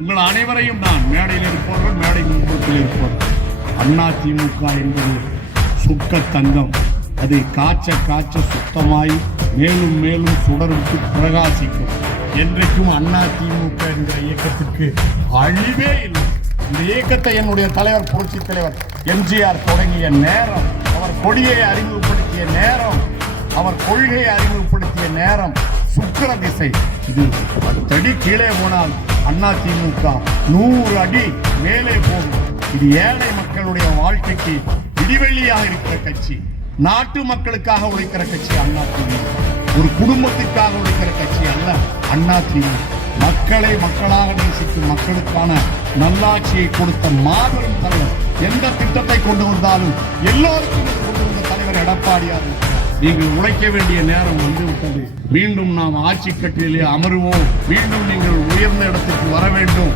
உங்கள் அனைவரையும் நான் மேடையில் இருப்பவர்கள், மேடை முன்பத்தில் இருப்பவர்கள், அதிமுக என்பது சுக்க தங்கம். அதை காய்ச்ச காய்ச்ச சுத்தமாய் மேலும் மேலும் சுடர்விட்டு பிரகாசிக்கும். என்றைக்கும் அதிமுக என்கிற இயக்கத்திற்கு அழிவே இல்லை. இந்த இயக்கத்தை என்னுடைய தலைவர், புரட்சி தலைவர் எம்ஜிஆர் தொடங்கிய நேரம், அவர் கொடியை அறிமுகப்படுத்திய நேரம், அவர் கொள்கையை அறிமுகப்படுத்திய நேரம் சுக்கிர திசை. இது 10 அடி கீழே போனால் அதிமுக 100 அடி மேலே போகும். இது ஏழை மக்களுடைய வாழ்க்கைக்கு இடிவெளியாக இருக்கிற கட்சி, நாட்டு மக்களுக்காக உழைக்கிற கட்சி அதிமுக. ஒரு குடும்பத்திற்காக உழைக்கிற கட்சி அல்ல அதிமுக. மக்களை மக்களாக நேசிக்கும், மக்களுக்கான நல்லாட்சியை கொடுத்த மாபெரும் தலைவர். எந்த திட்டத்தை கொண்டு வந்தாலும் எல்லோருக்கும் கொண்டு வந்த தலைவர் எடப்பாடியார். நீங்கள் உழைக்க வேண்டிய நேரம் வந்துவிட்டது. மீண்டும் நாம் ஆட்சி கட்டிலே அமருவோம். மீண்டும் நீங்கள் உயர்ந்த இடத்துக்கு வர வேண்டும்.